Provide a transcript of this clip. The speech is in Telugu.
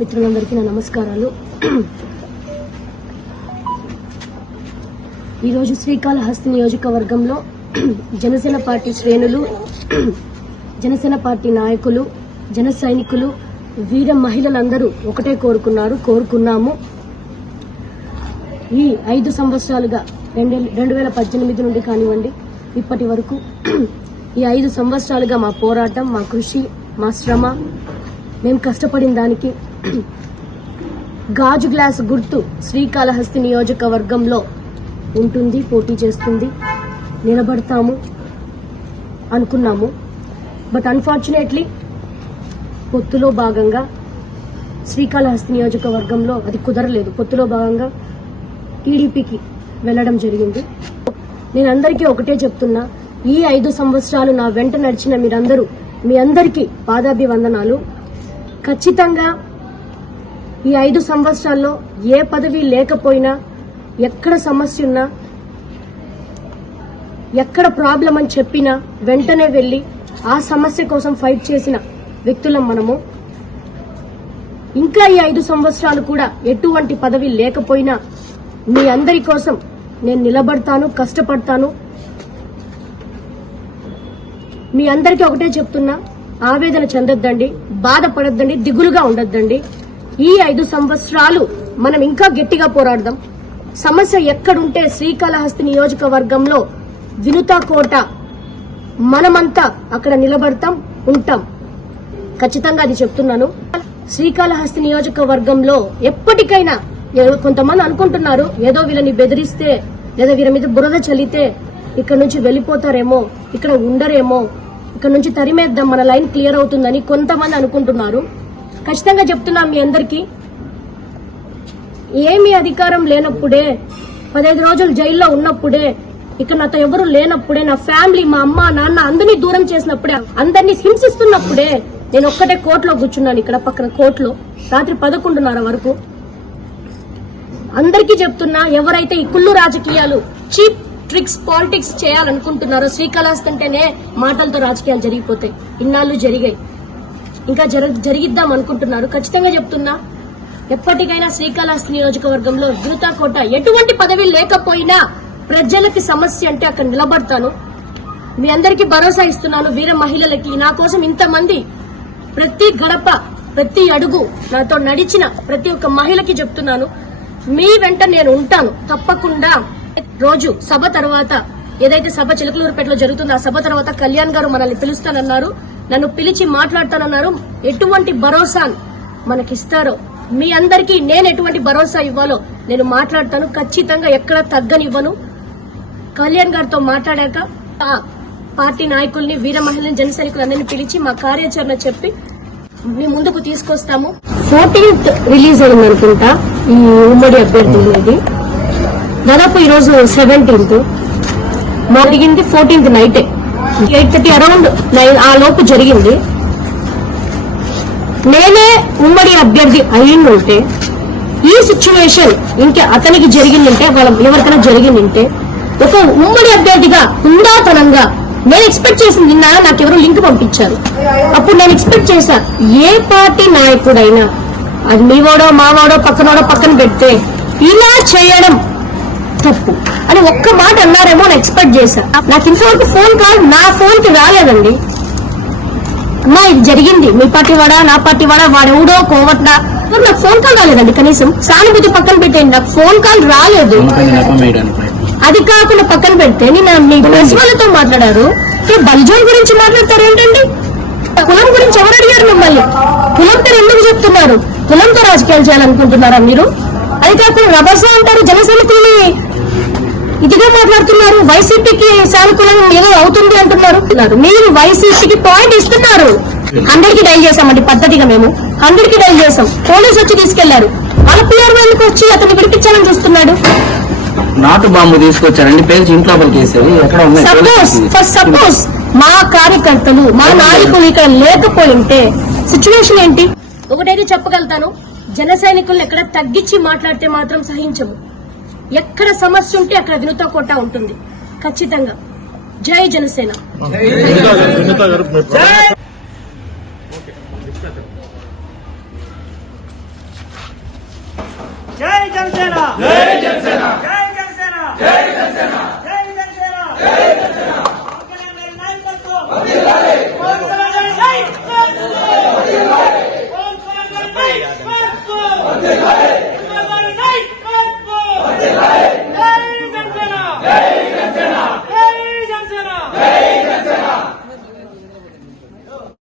మిత్రులందరికీ నా నమస్కారాలు. ఈరోజు శ్రీకాళహస్తి నియోజకవర్గంలో జనసేన పార్టీ శ్రేణులు, జనసేన పార్టీ నాయకులు, జన సైనికులు, వీర మహిళలందరూ ఒకటే కోరుకున్నాము. ఈ 5 సంవత్సరాలుగా 2018 నుండి కానివ్వండి ఇప్పటి వరకు ఈ 5 సంవత్సరాలుగా మా పోరాటం, మా కృషి, మా శ్రమ, మేము కష్టపడిన దానికి గాజు గ్లాస్ గుర్తు శ్రీకాళహస్తి నియోజకవర్గంలో ఉంటుంది, పోటీ చేస్తుంది, నిలబడతాము అనుకున్నాము. బట్ అన్ఫార్చునేట్లీ పొత్తులో భాగంగా శ్రీకాళహస్తి నియోజకవర్గంలో అది కుదరలేదు. పొత్తులో భాగంగా టీడీపీకి వెళ్లడం జరిగింది. నేను అందరికీ ఒకటే చెప్తున్నా, ఈ 5 సంవత్సరాలు నా వెంట నడిచిన మీరందరూ, మీ అందరికీ పాదాభివందనాలు. ఖచ్చితంగా ఈ 5 సంవత్సరాల్లో ఏ పదవి లేకపోయినా, ఎక్కడ సమస్య ఉన్నా, ఎక్కడ ప్రాబ్లం అని చెప్పినా వెంటనే వెళ్లి ఆ సమస్య కోసం ఫైట్ చేసిన వ్యక్తులం మనము. ఇంకా ఈ 5 సంవత్సరాలు కూడా ఎటువంటి పదవి లేకపోయినా మీ అందరి కోసం నేను నిలబడతాను, కష్టపడతాను. మీ అందరికీ ఒకటే చెప్తున్నా, ఆవేదన చెందొద్దండి, బాధపడొద్దండి, దిగులుగా ఉండొద్దండి. ఈ 5 సంవత్సరాలు మనం ఇంకా గట్టిగా పోరాడదాం. సమస్య ఎక్కడుంటే శ్రీకాళహస్తి నియోజకవర్గంలో వినుతా కోట మనమంతా అక్కడ నిలబడతాం, ఉంటాం. ఖచ్చితంగా అది చెప్తున్నాను. శ్రీకాళహస్తి నియోజకవర్గంలో ఎప్పటికైనా కొంతమంది అనుకుంటున్నారు, ఏదో వీళ్ళని బెదిరిస్తే లేదా వీరి మీద బురద చల్లితే ఇక్కడ నుంచి వెళ్లిపోతారేమో, ఇక్కడ ఉండరేమో, ఇక్కడ నుంచి తరిమేద్దాం, మన లైన్ క్లియర్ అవుతుందని కొంతమంది అనుకుంటున్నారు. ఖచ్చితంగా చెప్తున్నా మీ అందరికీ, ఏమీ అధికారం లేనప్పుడే, 15 రోజులు జైల్లో ఉన్నప్పుడే, ఇక్కడ నాతో ఎవరు లేనప్పుడే, నా ఫ్యామిలీ, మా అమ్మ నాన్న అందరినీ దూరం చేసినప్పుడే, అందరినీ హింసిస్తున్నప్పుడే నేను ఒక్కటే కోర్టులో కూర్చున్నాను. ఇక్కడ పక్కన కోర్టులో రాత్రి 11:30 వరకు. అందరికీ చెప్తున్నా, ఎవరైతే ఈ కుళ్ళు రాజకీయాలు, చీప్ ట్రిక్స్, పాలిటిక్స్ చేయాలనుకుంటున్నారో, శ్రీకాళహస్తి అంటేనే మాటలతో రాజకీయాలు జరిగిపోతాయి, ఇన్నాళ్ళు జరిగాయి, ఇంకా జరిగిద్దాం అనుకుంటున్నారు. ఖచ్చితంగా చెప్తున్నా, ఎప్పటికైనా శ్రీకాళహస్తి నియోజకవర్గంలో వినుతా కోట ఎటువంటి పదవి లేకపోయినా ప్రజలకి సమస్య అంటే అక్కడ నిలబడతాను. మీ అందరికీ భరోసా ఇస్తున్నాను. వీర మహిళలకి, నా కోసం ఇంతమంది, ప్రతి గడప, ప్రతి అడుగు నాతో నడిచిన ప్రతి ఒక్క మహిళకి చెప్తున్నాను, మీ వెంట నేను ఉంటాను తప్పకుండా. రోజు సభ తర్వాత, ఏదైతే సభ చిలకలూరుపేటలో జరుగుతుందో ఆ సభ తర్వాత కళ్యాణ్ గారు మనల్ని పిలుస్తానన్నారు, నన్ను పిలిచి మాట్లాడతానన్నారు. ఎటువంటి భరోసా మనకిస్తారో, మీ అందరికీ నేను ఎటువంటి భరోసా ఇవ్వాలో నేను మాట్లాడతాను. ఖచ్చితంగా ఎక్కడ తగ్గనివ్వను. కళ్యాణ్ గారితో మాట్లాడాక పార్టీ నాయకుల్ని, వీర మహిళని, జన సైనికులందరినీ పిలిచి మా కార్యాచరణ చెప్పి మీ ముందుకు తీసుకొస్తాము. 14th రిలీజ్ అయింది అనుకుంటా ఈ ఉమ్మడి అభ్యర్థి అనేది. దాదాపు ఈరోజు 17th, జరిగింది 14th నైటే 8:30 అరౌండ్ ఆ లోపు జరిగింది. నేనే ఉమ్మడి అభ్యర్థి అయ్యిందంటే, ఈ సిచ్యువేషన్ ఇంకా అతనికి జరిగిందంటే, వాళ్ళ ఎవరికైనా జరిగిందంటే, ఒక ఉమ్మడి అభ్యర్థిగా హుందాతనంగా నేను ఎక్స్పెక్ట్ చేసింది. నిన్న నాకెవరో లింక్ పంపించారు. అప్పుడు నేను ఎక్స్పెక్ట్ చేశా, ఏ పార్టీ నాయకుడైనా, అది మీవాడో మావాడో పక్కనోడో పక్కన పెడితే, ఇలా చేయడం తప్పు అని ఒక్క మాట అన్నారేమో అని ఎక్స్పెక్ట్ చేశా. నాకు ఇంతవరకు ఫోన్ కాల్ నా ఫోన్ కి రాలేదండి. అమ్మా ఇది జరిగింది, మీ పార్టీ వాడా, నా పార్టీ వాడా, వాడెవడో కోవట్లా, నాకు ఫోన్ కాల్ రాలేదండి. కనీసం సానుభూతి పక్కన పెట్టేయండి, నాకు ఫోన్ కాల్ రాలేదు. అది కాకుండా పక్కన పెడితే నేను మీ ప్రెస్ వాళ్ళతో మాట్లాడారు, బల్జోన్ గురించి మాట్లాడతారు ఏంటండి? కులం గురించి ఎవరు అడిగారు మిమ్మల్ని? కులంతో ఎందుకు చెప్తున్నారు? కులంతో రాజకీయాలు చేయాలనుకుంటున్నారా మీరు? అది కాకుండా రభస అంటారు, జన సైనికుల్ని ఇదిగా మాట్లాడుతున్నారు, వైసీపీకి సానుకూలం ఏదో అవుతుంది అంటున్నారు. మీరు వైసీపీకి పాయింట్ ఇస్తున్నారు. 100కి డైల్ చేశామండి పద్ధతిగా, మేము 100కి డైల్ చేశాం. పోలీసు వచ్చి తీసుకెళ్లారు. వాళ్ళ పిఆర్ ఎందుకు వచ్చి అతన్ని విడిపించాలని చూస్తున్నాడు. నాటు బాంబు తీసుకొచ్చారండి, పేల్చి ఇంట్లో కేసేవి. సపోజ్ మా కార్యకర్తలు, మా నాయకులు ఇక్కడ లేకపోయి ఉంటే సిచ్యువేషన్ ఏంటి? ఒకటైతే చెప్పగలుగుతాను, జన సైనికులను ఎక్కడ తగ్గించి మాట్లాడితే మాత్రం సహించము. ఎక్కడ సమస్య ఉంటే అక్కడ వినుతా కోట ఉంటుంది ఖచ్చితంగా. జై జనసేన. జై జనసేన